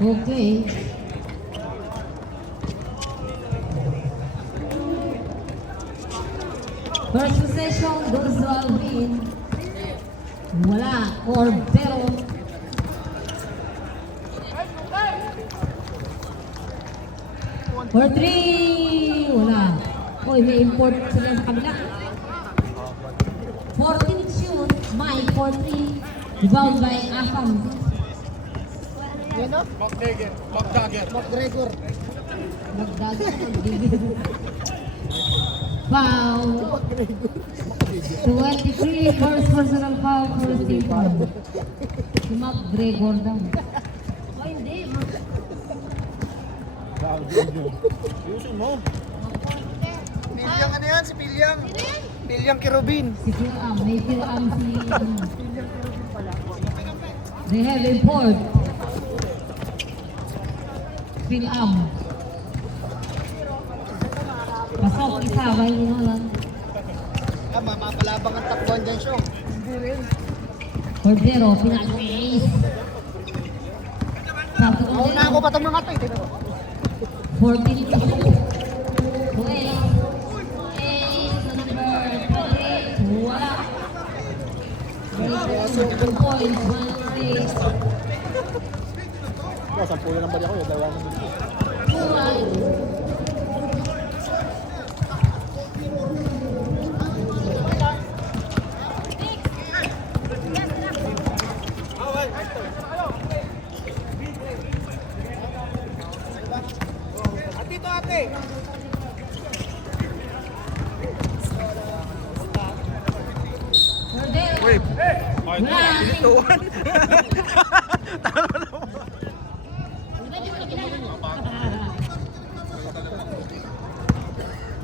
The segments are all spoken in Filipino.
Okay. First possession goes to Alvin. Wala. Cordero. For three. Wala. Uy, may import sila sa kabila. 14 shoot. Mike for three. Rebound by Afam. McDagger. McGregor. Foul. 23 first personal foul for Steve Foul. Si McGregor daw. Oh, hindi. Ayusin mo. Pilyang ano yan? Si Pilyang. Pilyang Kirubin. Si Pilam. May Pilam si... They have import. Pilam. Pasok isa. Bay nyo lang. Mapalabang ang takbuhan dyan siya. Hindi rin. Cordero. Pinag-ace. Mauna ako pa itong mga ito. 14 to 12. Ace to number 28. Wala. 2 points. 1 ace. Sampu na naman ako. Dalawa na dito. 2-1.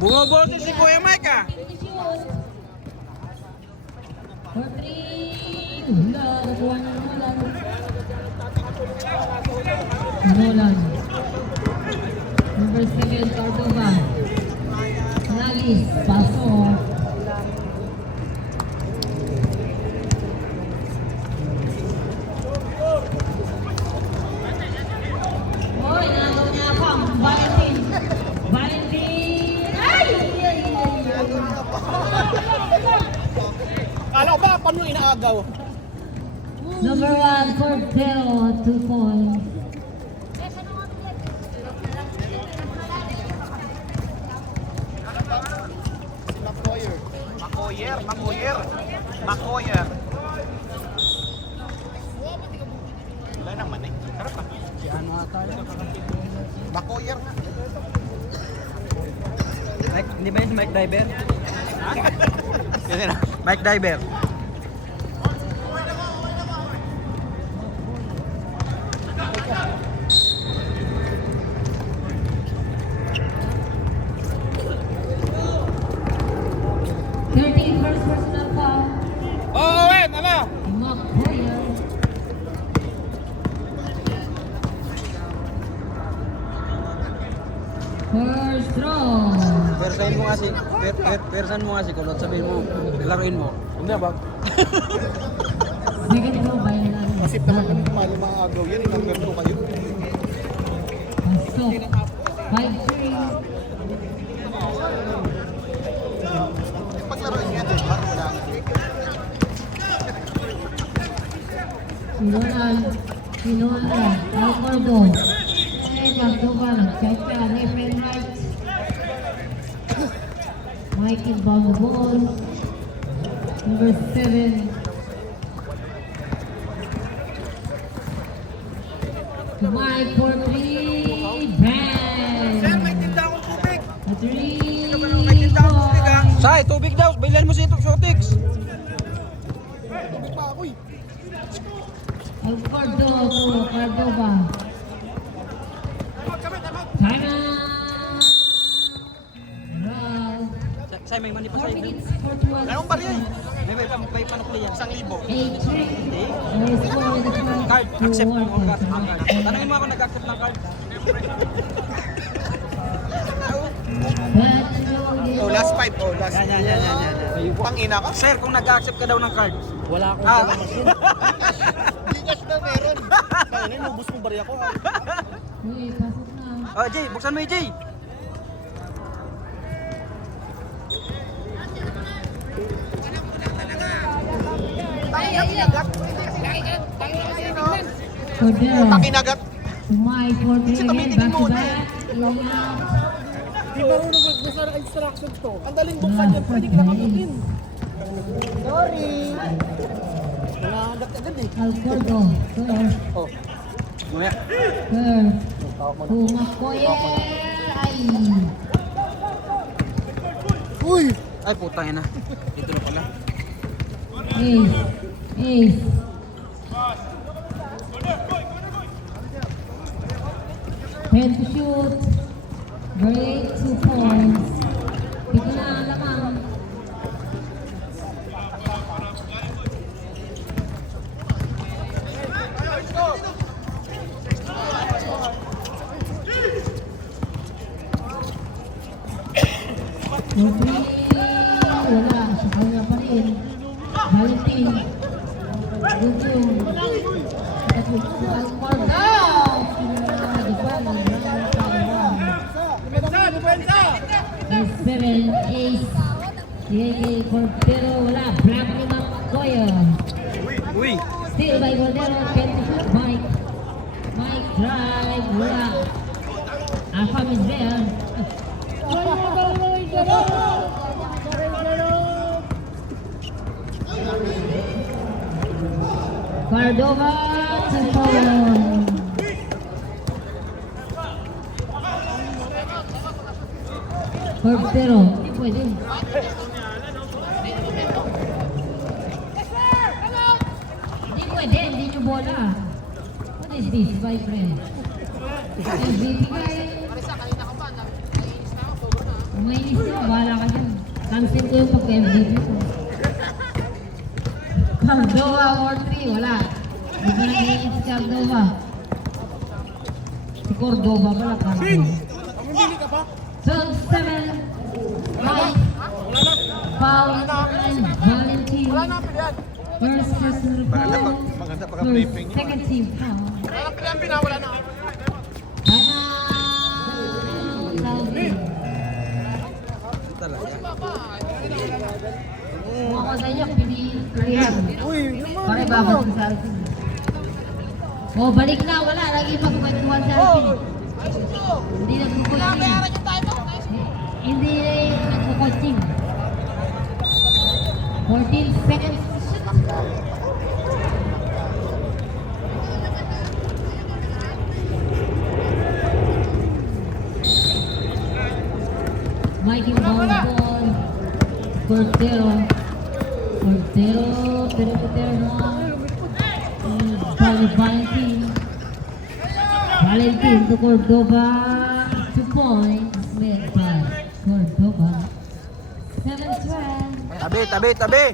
Bumaboses si Kuya Mike ah. For three. Wala. Nakuha na Nolan. Nolan. Number 7, Cordova. Nalis. Paso. Oy, nagaw niya pa. Valentin. Valentin. Ay! Kala ko ba paano inaagaw? Number 1, Cordero, 2 points. Makoyer. Wala naman eh. Harap pa. Si ano ata yun? Makoyer nga. Mike, hindi ba yun si Mike Diver? Yan na. Mike Diver. First personal foul. Oo, Owen, ano? Makoyer. First throw. Persahin mo nga si persan mo nga si Kulot, sabihin mo, laruin mo. Hindi ba? Second throw by Nolan. Masip naman kami paano mga agaw yan. Number 2 kayo. Pasok. 5-3. Paglaruin nyo yan, parang wala. Nolan. Nolan. Alcordo. Cordova. Nag-check ka. Left and right. Mike inbound the ball. Number 7. To Mike for 3. Bang! Sir, may tinda akong tubig. 3 May tinda akong tubig ha. points. Say, tubig daw. Bailan mo si Shotix. Tubig pa ako eh. Alcordo to Cordova. Time out! Well, Say, may mani pa 4 sa'yo. minutes for 12. Anong ba rin? May panukli yan. 1,000. 8-3. There's score in the front. Card, accept mo ang card. Tanungin mo ako nag-accept ng card. Oh, last 5. Oh, last. Yan. Pangina ka? Sir, kung nag-accept ka daw ng card. Wala akong Gcash daw meron. Ay, nubos mo bari ako. Uy, pasok na. Oh, Jay, buksan mo yung Jay. Cordero. Pakinagat. Mike Cordero Kasi again. tamitingin Back to mo, back. Long out. Di marunong magbasa ng instructions to. Ang daling buksan yan, pwede kinakagutin. Sorry. Nangangagat agad eh. Alcordo. Curve. Oh. Mamaya. Curve. Tumakoyer. Ay. Uy! Ay, putang ina. Dito na pala. Ace. Ace. Head to shoot. Break 2 points. Pito na lamang. Wala. Sa kanya pa rin. Valentin. Gugong. Alcordo. Seven, ace. Yay, Cordero, wala. Block ni Makoya. Uy! Still by Cordero, 10 to shoot. Mike. Mike drive, wala. Afam is there. Cordova to phone. Cordero, hindi pwede. Hindi pwede, hindi nyo bola. What is this, my friend? MVP ka eh. Umainis na, bahala ka dyan. Cancel ko yung pagka-MVP ko. Cordova or 3, wala. Hindi ko nag-iis si Cordova. Si Cordova pala, Cordova. Mamili ka pa? So, 7, Mike, Paul, and Valentin. First personal foul. Maganda pa First, ka-briefing yun. second team foul. Wala na. Talaga. Kung ako sa inyo, pilihan. Uy, yung mga... Pare, babalik ko sa Alvin. Oh, balik na. Wala. Lagi magkwentuhan sa Alvin. Hindi nagkukuching. Hindi nagkukuching. 14 seconds. Mikey ball. Cordero. Cordero naman. Valentin. Valentin to Cordova. 2 points made by Cordova. 7-12. Tabi, tabi, tabi!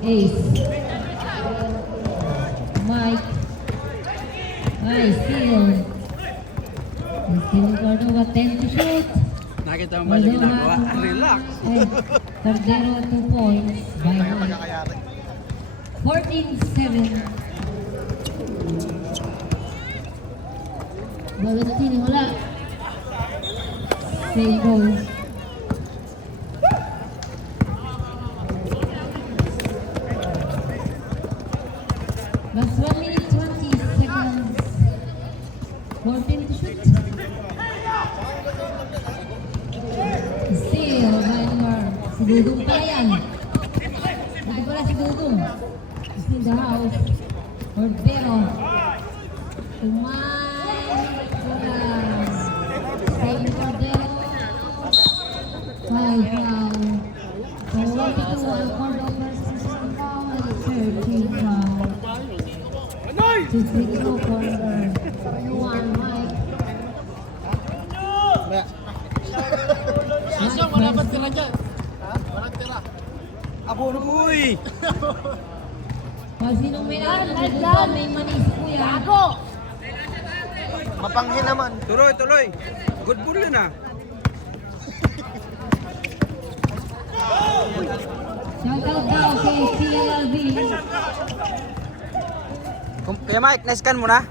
Ace. Mike. Nice steal. Steal Cordova, 10 to shoot. Nakita mo ba siya ginagawa? Relax! Ay, Cordero 2 points by Kaya Mike. magkakayari. 14-7. Valentin, wala. Same goal. Last 1 minute 20 seconds. 14 to shoot. Still, Maynard. Si Dudong pala yan. Ito pala si Dudong. Is in the house. Cordero. Save Cordero. 5 now. So, 1-2 Cordero versus Foul. 13 foul. 2 free throw corner. 1 Mike. Sasya, wala ba tira dyan? Walang tira. Abo na uy! Pag sinong may alam, may manis po yan. Mapanghin naman. Tuloy, tuloy! Good ball yun ah! Shout out daw kay Alvin. Kuya Mike, na-scan mo na?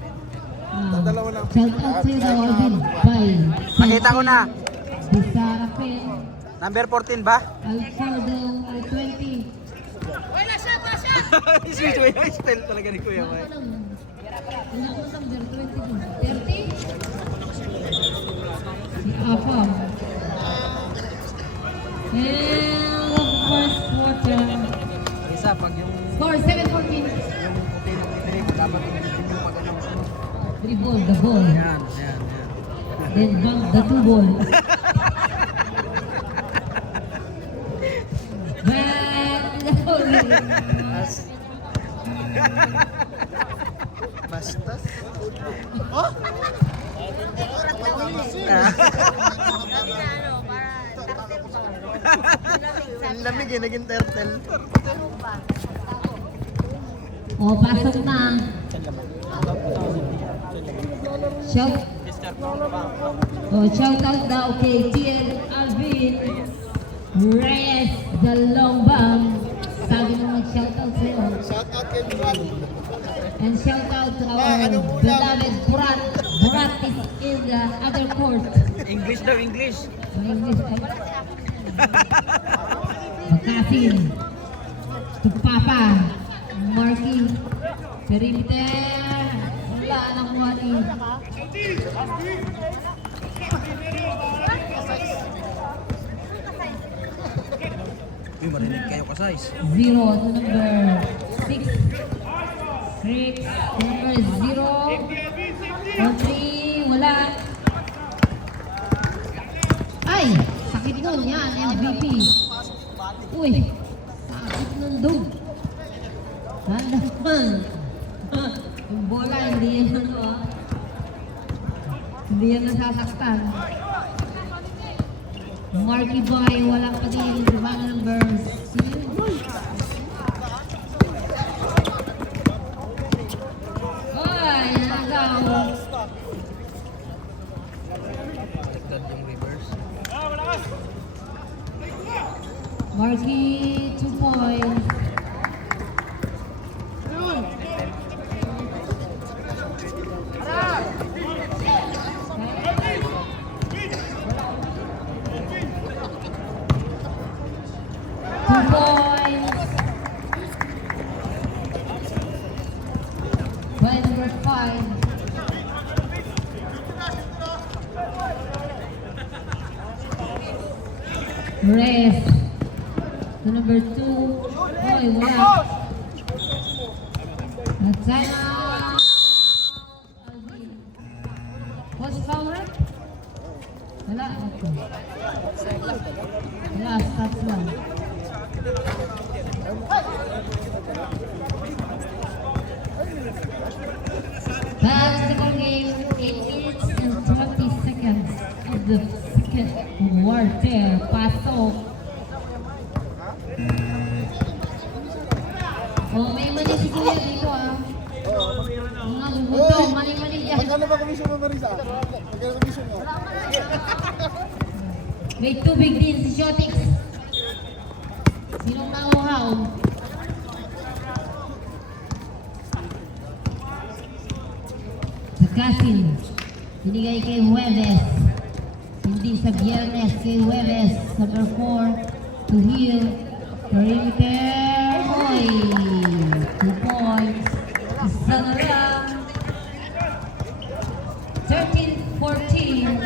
Dalawa lang. Shout out sa'yo daw, Alvin. Bye. Nakita ko na. Bisara Pen. Number 14 ba? Alfredo Al-20. Style talaga ni Kuya Ano Mike. lang? Ano ko number 20? 30? Si Apa. And the first quarter. Isa, pag yung Score 7-14. puti ng trip, dapat yung pag-ano. Dribble the ball. Yan, yan, yan. Then dunk the two ball. Bastos. Ang lamig eh, naging turtle. O, pasok na. Shout. Shout out daw kay TL Alvin Reyes, the long bang. Sabi nung mag-shout out sa'yo. Shout out kay Brad. And shout out to our beloved Burat. Burat is in the other court. English daw, English. English ay. Makasin. To Papa. Marky. Perimeter. Wala nang wari. Uy, marinig kayo ka size. 0 to number 6. 6. Number 0. 3. Wala. Ay! Sakit nun yan. MVP. Uy! Sakit nun dog. Handaman. Yung bola, hindi yan ano ah. Hindi yan nasasaktan. Marky Boy, wala pa din. Diba number 6? Ay, nagaw. Tagtad yung reverse. Marky, 2 points. By number 5. Rest. To number 2. Oy, wala. At sana. What's foul rate? Wala. Okay. Wala, stats lang. Basketball game, 8 minutes and 20 seconds of the second quarter. Pasok. Oh, may mali si Kuya dito ah. Mga guguto, mali-mali yan. Magkano ba komisyon mo, Marisa? Magkano komisyon mo? May tubig din si Shotix. Sinong nanguhaw? Sa Kasin. Binigay kay Huwebes. Hindi sa Biyernes kay Huwebes. Number 4. To Hill. Perimeter. Hoy! 2 points. Isa na lang. 13-14.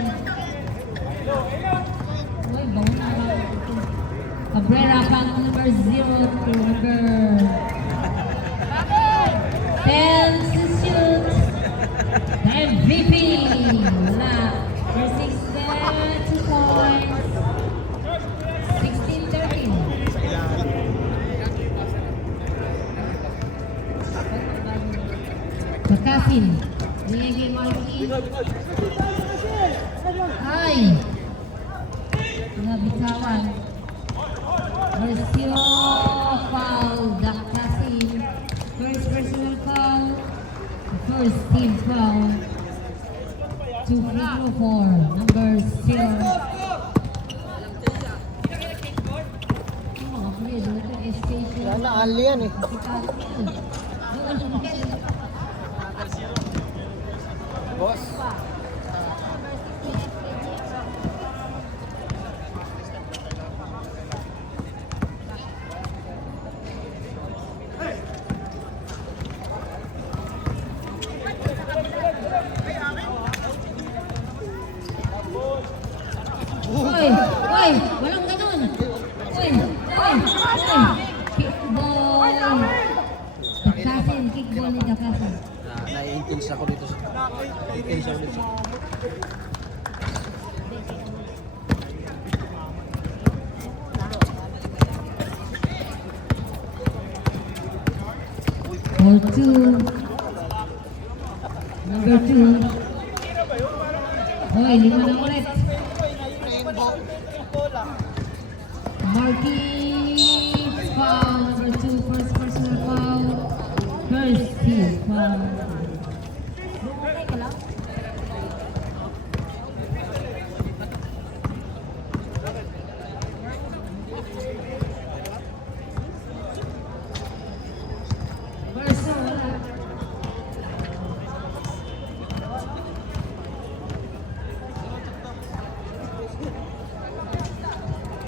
Uy, bawa na lang. Cabrera pang number 0 to number 10 to shoot. MVP. Wala. Number 6 there, 2 points. 16-13. Pagkasin. Niyagi Marky. Ay! Nabitawan. Versio foul. Pagkasin. First personal foul. First team foul. 2 free throw for number 0. Mga pre, dito SK sila. Sana, ali yan eh. Boss. Uy, uy, walang ganun. Uy, uy, uy. Kickball. Dakasin, kickball ni Dakasin. Na-intense ako dito. Intense ako dito. Ball 2. Number 2. Uy, 5 na ulit. Marquis foul. Number 2, first personal foul. First team foul. Verso, wala.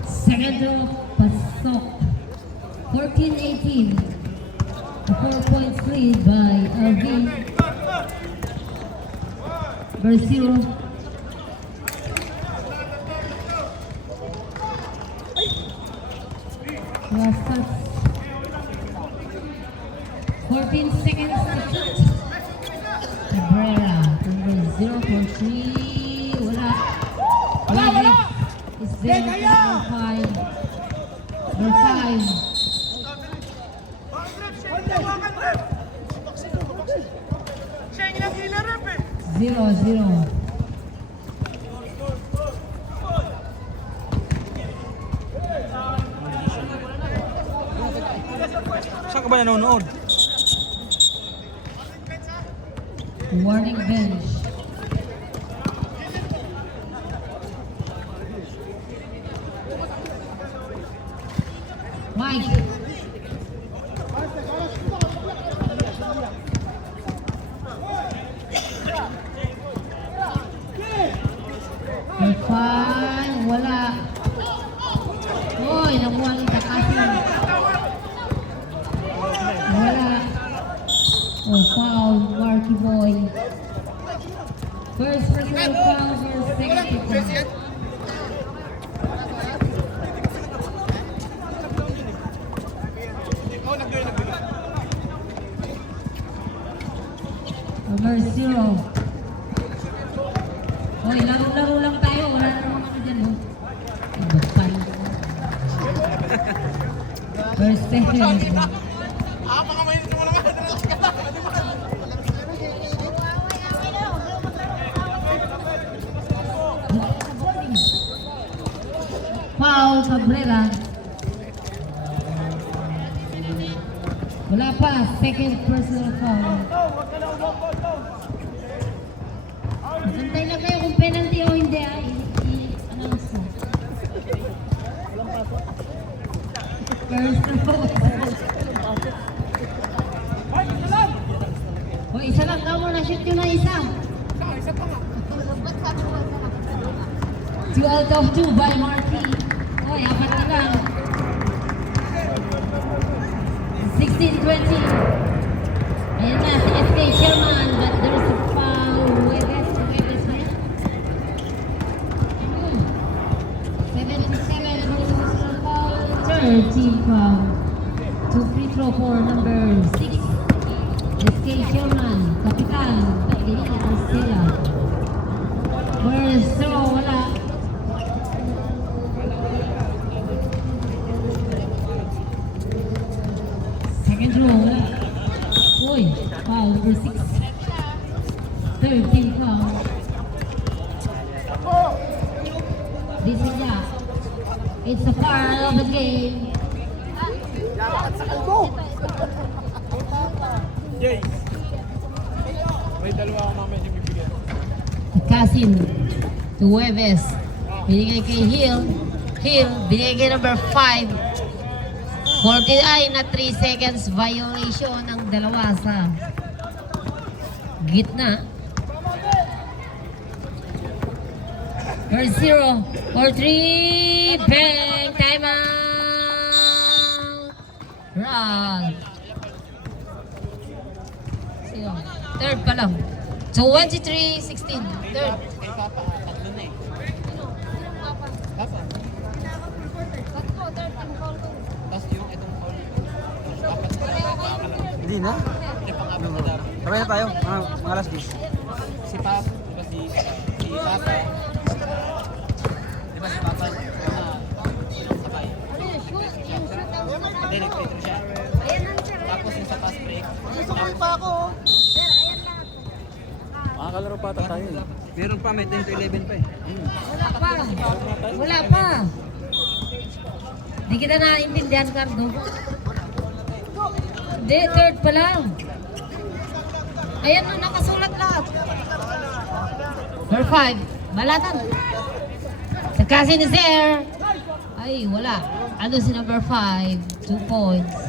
Segundo, pasok. 14-18. A 4 points lead by Alvin. Versio. Last touch. 14 seconds to shoot. Cabrera, number 0 for 3. Wala. Wala. Is there number 5. Number 5. Zero, zero. Saan ka ba nanonood? Warning bench. Mike. Fine, wala. Uy, nakuha ni Takasin. Wala. Oh, foul, Marky Boy. First personal foul, first second foul. Number 0. Hoy, laro-laro lang tayo. Wala namang ano dyan, no? Ibagpan. First second. Mga mainit mo lang. Foul, Cabrera. Wala pa. Second personal foul. Antay lang kayo kung penalty o hindi ay i-announce na. First foul. O, isa lang ka muna. Shoot yun na isa. 2 out of 2 by Marky. Oy, apat na lang. 16-20. Ayan na, si SK Sherman, but there's a foul. Huwebes ba yan? 7-7, personal foul. Third team foul. 2 free throw for number 6. SK Sherman, kapitan. Pagdili na Arcela. First throw, wala. Second throw, wala. Uy, foul number 6. Third team foul. This is ya. It's a foul of the game. Jay. May dalawa ako namin yung bibigyan. Kasin to Huebes. Binigay kay Hill. Hill, binigay kay number 5. na 3 seconds violation ng dalawa sa gitna. For 0, for 3, bang, time out. Run. Sino? Third pa lang. So 1-3-16. Third. Kay Papa, tatlo na eh. Papa. Tapos yung itong foul. Apat na lang. Hindi na. Hindi, pang-apat na dapat. Sabay na tayo. Mga alas 10. Si Papa, diba si Papa, diba si Papa, ilang sakay. Hindi, nag-free siya. Tapos yung sa fast break. Sumay pa ako. Makakalaro pa ata tayo. Meron pa, may 10 to 11 pa eh. Wala pa. Wala pa. Di kita naiintindihan, Cardo. Hindi, third pa lang. Ayan na, nakasulat lahat. Number 5, Balatan. Sa kasi ni Sir. Ay, wala. Ano si number 5? 2 points.